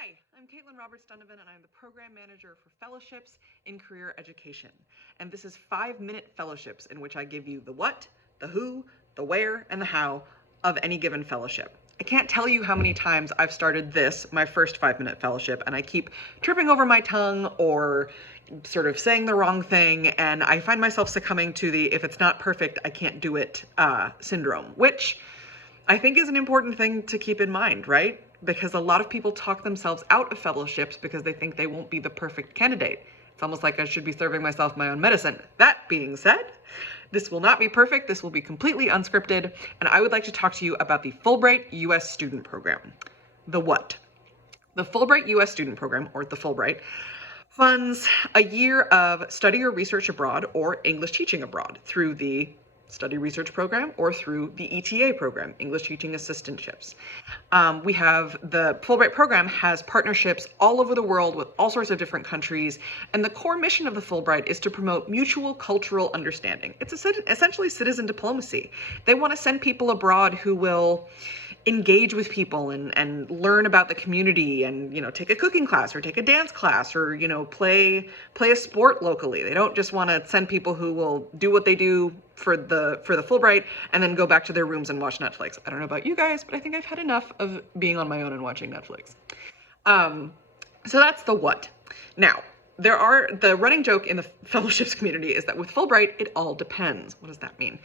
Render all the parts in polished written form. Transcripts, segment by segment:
Hi, I'm Caitlin Roberts-Donovan, and I'm the Program Manager for Fellowships in Career Education. And this is 5-minute fellowships in which I give you the what, the who, the where, and the how of any given fellowship. I can't tell you how many times I've started this, my first 5-minute fellowship, and I keep tripping over my tongue or sort of saying the wrong thing, and I find myself succumbing to the if it's not perfect, I can't do it syndrome, which I think is an important thing to keep in mind, right? Because a lot of people talk themselves out of fellowships because they think they won't be the perfect candidate. It's almost like I should be serving myself my own medicine. That being said, this will not be perfect. This will be completely unscripted. And I would like to talk to you about the Fulbright U.S. Student Program. The what? The Fulbright U.S. Student Program, or the Fulbright, funds a year of study or research abroad or English teaching abroad through the study research program or through the ETA program, English Teaching Assistantships. We have the Fulbright program has partnerships all over the world with all sorts of different countries. And the core mission of the Fulbright is to promote mutual cultural understanding. It's essentially citizen diplomacy. They want to send people abroad who will engage with people and learn about the community and, take a cooking class or take a dance class or, play a sport locally. They don't just want to send people who will do what they do for the Fulbright and then go back to their rooms and watch Netflix. I don't know about you guys, but I think I've had enough of being on my own and watching Netflix. So that's the what. Now, the running joke in the fellowships community is that with Fulbright, it all depends. What does that mean?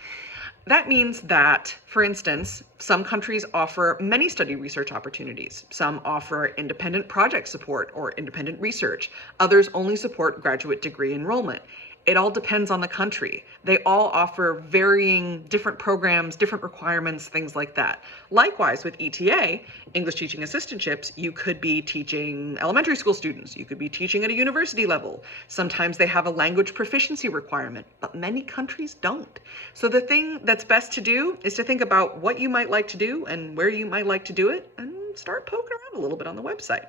That means that, for instance, some countries offer many study research opportunities. Some offer independent project support or independent research. Others only support graduate degree enrollment. It all depends on the country. They all offer varying different programs, different requirements, things like that. Likewise, with ETA, English Teaching Assistantships, you could be teaching elementary school students. You could be teaching at a university level. Sometimes they have a language proficiency requirement, but many countries don't. So the thing that's best to do is to think about what you might like to do and where you might like to do it and start poking around a little bit on the website.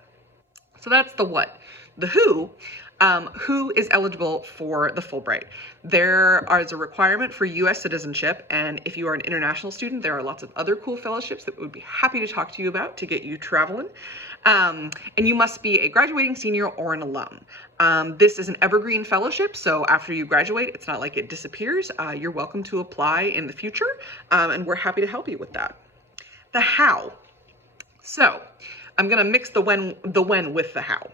So that's the what. The who is eligible for the Fulbright. There is a requirement for U.S. citizenship, and if you are an international student, there are lots of other cool fellowships that we would be happy to talk to you about to get you traveling. And you must be a graduating senior or an alum. This is an evergreen fellowship, so after you graduate, it's not like it disappears. You're welcome to apply in the future, and we're happy to help you with that. The how. So I'm going to mix the when with the how.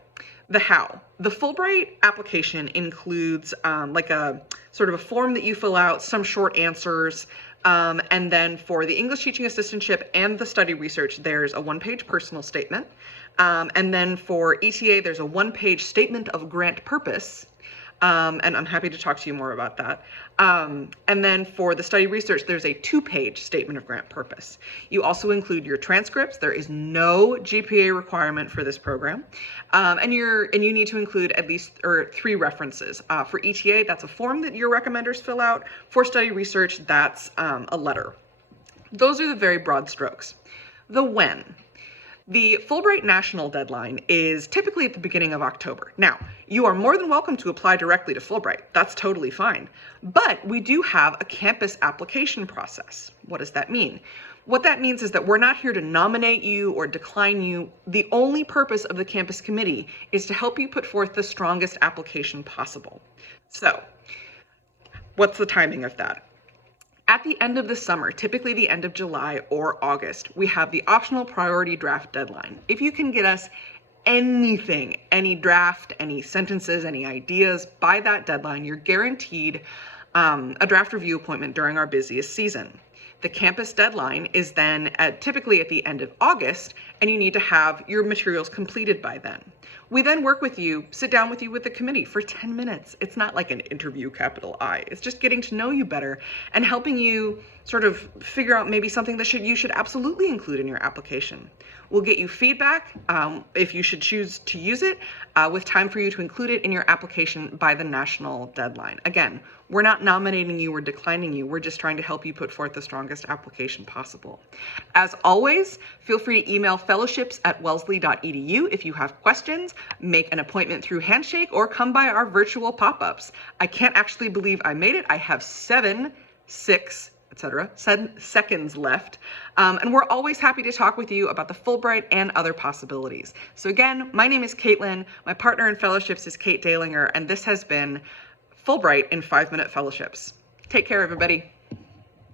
The how. The Fulbright application includes like a sort of a form that you fill out, some short answers, and then for the English Teaching Assistantship and the study research, there's a 1-page personal statement. And then for ETA, there's a 1-page statement of grant purpose. And I'm happy to talk to you more about that. And then for the study research, there's a 2-page statement of grant purpose. You also include your transcripts. There is no GPA requirement for this program. And you need to include at least 3 references. For ETA, that's a form that your recommenders fill out. For study research, that's a letter. Those are the very broad strokes. The when. The Fulbright national deadline is typically at the beginning of October. Now, you are more than welcome to apply directly to Fulbright. That's totally fine. But we do have a campus application process. What does that mean? What that means is that we're not here to nominate you or decline you. The only purpose of the campus committee is to help you put forth the strongest application possible. So, what's the timing of that? At the end of the summer, typically the end of July or August, we have the optional priority draft deadline. If you can get us anything, any draft, any sentences, any ideas by that deadline, you're guaranteed a draft review appointment during our busiest season. The campus deadline is then typically at the end of August, and you need to have your materials completed by then. We then work with you, sit down with you with the committee for 10 minutes. It's not like an interview, capital I. It's just getting to know you better and helping you sort of figure out maybe something that you should absolutely include in your application. We'll get you feedback if you should choose to use it with time for you to include it in your application by the national deadline. Again, we're not nominating you or declining you. We're just trying to help you put forth the strongest application possible. As always, feel free to email fellowships@wellesley.edu if you have questions, make an appointment through Handshake, or come by our virtual pop-ups. I can't actually believe I made it. I have 7 6 etc. Seconds left. And we're always happy to talk with you about the Fulbright and other possibilities. So again, my name is Caitlin. My partner in fellowships is Kate Dalinger, and this has been Fulbright in 5-Minute Fellowships. Take care, everybody.